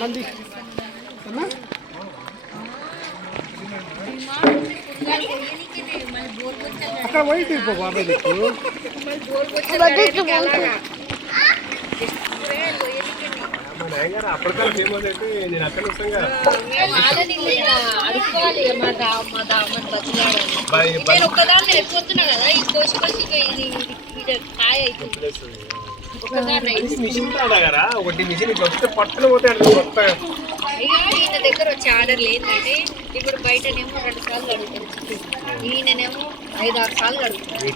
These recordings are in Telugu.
మంది అమ్మా? అక్కడ పోయి తీసుకో బాబాయ్ అప్పటికల్లా ఫేమస్ అయితే నేను అక్కడ వెళ్ళిపోతున్నా కదా ఈ కోసి కోసి కాయ అవుతుంది మిషన్ తాడాగారా ఒకటి మిషన్ ఇట్లా వస్తే పట్టున పోతే కొత్తగా ఇక ఈయన దగ్గర వచ్చే ఆర్డర్లు ఏంటంటే ఇప్పుడు బయటనేమో రెండు సార్లు కడుగుతారు ఈయననేమో ఐదు ఆరు సార్లు కడుతున్నాం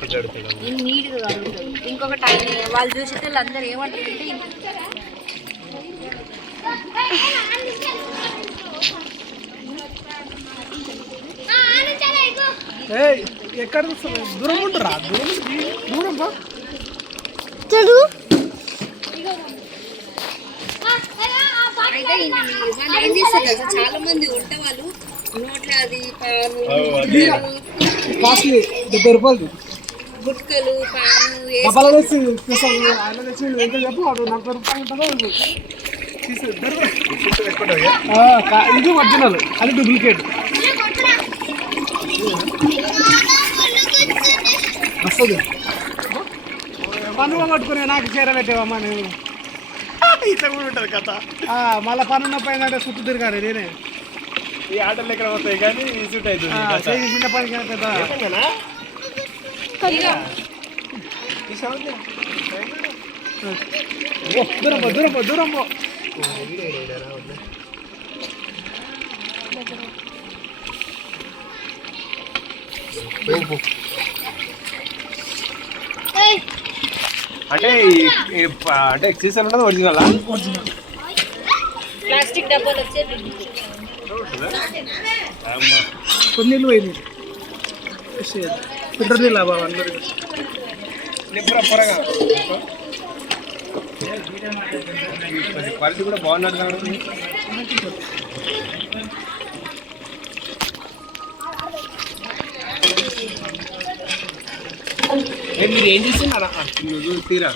ఈయన నీట్గా కడుగుతారు ఇంకొకటి ఆయన వాళ్ళు చూసే వాళ్ళు అందరూ ఏమంటారంటే ఎక్కడ? దూరం ఉంటారా దూరం దూరం బా వాళ్ళు ఏం చేస్తారు చాలా మంది వంట వాళ్ళు నోట్లో అది పాలు అది. కాస్ట్లీ డెబ్బై రూపాయలు గుట్కలు పాను వేసి డబ్బాలో తెచ్చి తీసుకో ఆయన తెచ్చి ఎంత చెప్పు వాడు నలభై రూపాయలు ఉంటుందో ఇది ఒరిజినల్ అది డూప్లికేట్. వస్తుంది పన్ను పట్టుకుని నాకు చీర పెట్టేవమ్మా నేను. ఇట్లా కూడా ఉంటుంది కథ. ఆ, మళ్ళా పన్ను పోయిందంటే చుట్టూ తిరగాలి నేనే. ఈ ఆటలు ఎక్కడ పోతాయి కానీ ఈ సూట్ అవుతుంది చిన్న పనికి పెద్ద. నిజంగానా? ఈ సౌండ్ ఓ, దూరం పో, దూరం పో, దూరం పో. అంటే అంటే సీజన్ ఉండదు ఒరిజినల్ ప్లాస్టిక్ డబ్బాలు వచ్చే కొన్ని పోయింది. అందరికి పొరగా. క్వాలిటీ కూడా బాగున్నట్టు కనబడుతుంది మీరు ఏం చేస్తున్నారా? నువ్వు తీరా.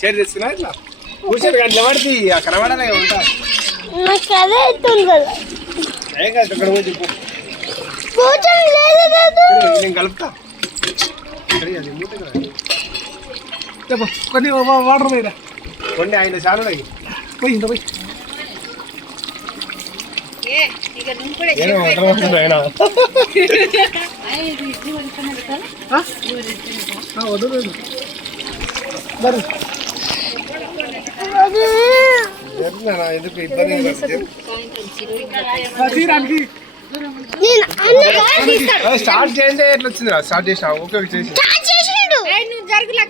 చేరు తెచ్చుకున్నా ఇట్లా? కూర్చొని కానీ నిలబడితే కనబడాలి ఉంటా. నాకు అదే అవుతుంది కదా. ఏం కాదు ఇక్కడ పోయి చెప్పు. కూర్చొని లేదు ఇక్కడ నేను కలుపుతా. ఇక్కడ అది మూట కదా. చెప్పు కొన్ని వాటర్ పోయిరా. కొన్ని ఆయన చాలా. పోయి ఇంత పోయి ఏ ఇక నువ్వు కూడా ఏమో అర్థం అవుతుంది ఆయన ఆ? ఆ, వద్దు వద్దు మరి చెప్తున్నా ఎందుకు ఇబ్బంది స్టార్ట్ చేయండి ఎట్లా వచ్చింది స్టార్ట్ చేసిన ఓకే చేసి.